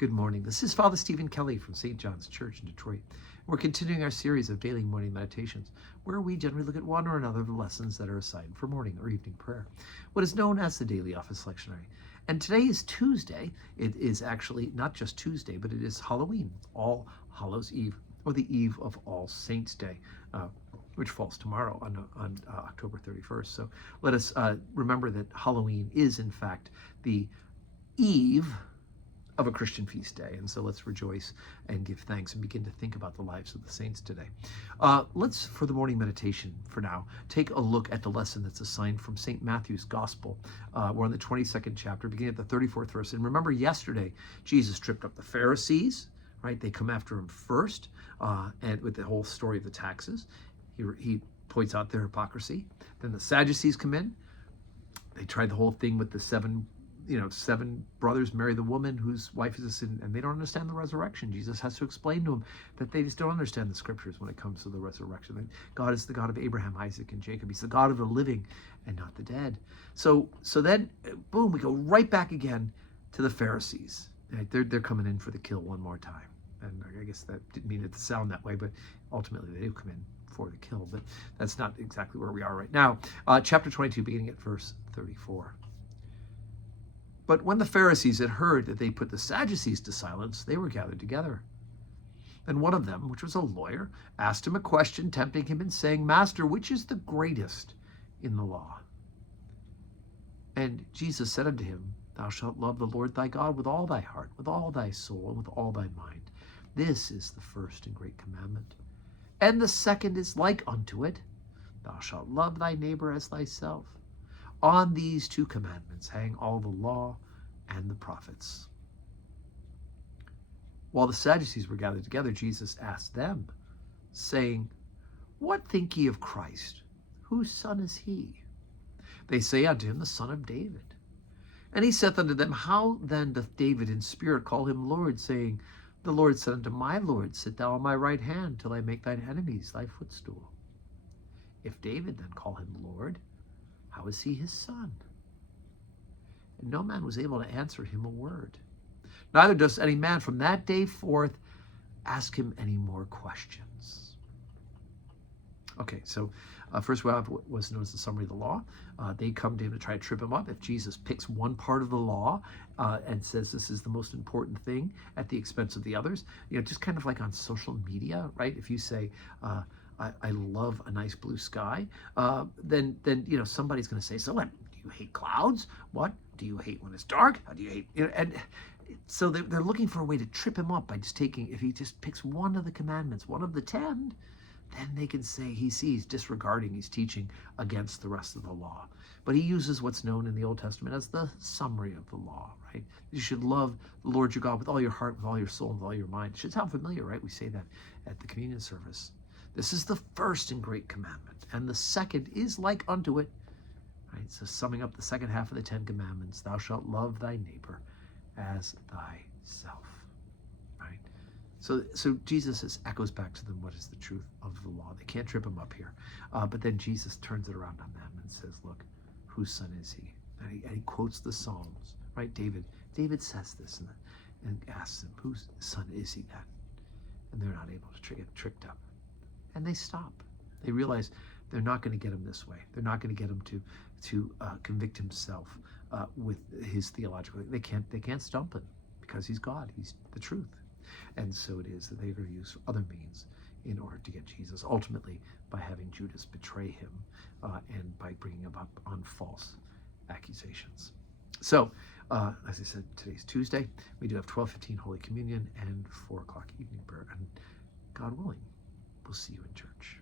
Good morning. This is Father Stephen Kelly from St. John's Church in Detroit. We're continuing our series of daily morning meditations, where we generally look at one or another of the lessons that are assigned for morning or evening prayer, what is known as the Daily Office Lectionary. And today is Tuesday. It is actually not just Tuesday, but it is Halloween, All Hallows Eve, or the Eve of All Saints' Day, which falls tomorrow on October 31st. So let us remember that Halloween is, in fact, the eve of a Christian feast day. And so let's rejoice and give thanks and begin to think about the lives of the saints today. Let's, for the morning meditation for now, take a look at the lesson that's assigned from St. Matthew's Gospel. We're on the 22nd chapter, beginning at the 34th verse. And remember, yesterday, Jesus tripped up the Pharisees, right? They come after him first, and with the whole story of the taxes. He points out their hypocrisy. Then the Sadducees come in. They tried the whole thing with the seven brothers marry the woman whose wife is a sin, and they don't understand the resurrection. Jesus has to explain to them that they just don't understand the scriptures when it comes to the resurrection. That God is the God of Abraham, Isaac, and Jacob. He's the God of the living and not the dead. So then, boom, we go right back again to the Pharisees. Right? They're coming in for the kill one more time. And I guess that didn't mean it to sound that way, but ultimately they do come in for the kill. But that's not exactly where we are right now. Chapter 22, beginning at verse 34. But when the Pharisees had heard that they put the Sadducees to silence, they were gathered together. And one of them, which was a lawyer, asked him a question, tempting him and saying, "Master, which is the greatest in the law?" And Jesus said unto him, "Thou shalt love the Lord thy God with all thy heart, with all thy soul, and with all thy mind. This is the first and great commandment. And the second is like unto it, Thou shalt love thy neighbor as thyself. On these two commandments hang all the law and the prophets." While the Sadducees were gathered together, Jesus asked them, saying, "What think ye of Christ? Whose son is he?" They say unto him, "The son of David." And he saith unto them, "How then doth David in spirit call him Lord, saying, The Lord said unto my Lord, Sit thou on my right hand, till I make thine enemies thy footstool? If David then call him Lord, how is he his son?" And no man was able to answer him a word. Neither does any man from that day forth ask him any more questions. Okay, so first we have what was known as the summary of the law. They come to him to try to trip him up. If Jesus picks one part of the law and says this is the most important thing at the expense of the others, just kind of like on social media, right? If you say, I love a nice blue sky, then somebody's going to say, "So what? Do you hate clouds? What? Do you hate when it's dark? How do you hate?" And so they're looking for a way to trip him up by just taking, if he just picks one of the commandments, one of the 10, then they can say he's disregarding, he's teaching against the rest of the law. But he uses what's known in the Old Testament as the summary of the law, right? You should love the Lord your God with all your heart, with all your soul, and with all your mind. It should sound familiar, right? We say that at the communion service. This is the first and great commandment, and the second is like unto it, right? So summing up the second half of the 10 commandments, thou shalt love thy neighbor as thyself, right? So Jesus echoes back to them what is the truth of the law. They can't trip him up here. But then Jesus turns it around on them and says, look, whose son is he? And he quotes the Psalms, right? David says this and asks him, whose son is he then? And they're not able to get tricked up. And they stop. They realize they're not going to get him this way. They're not going to get him to convict himself with his theological. They can't stump him because he's God. He's the truth. And so it is that they're going to use other means in order to get Jesus, ultimately by having Judas betray him and by bringing him up on false accusations. So, as I said, today's Tuesday. We do have 12:15 Holy Communion and 4 o'clock evening prayer. And God willing, we'll see you in church.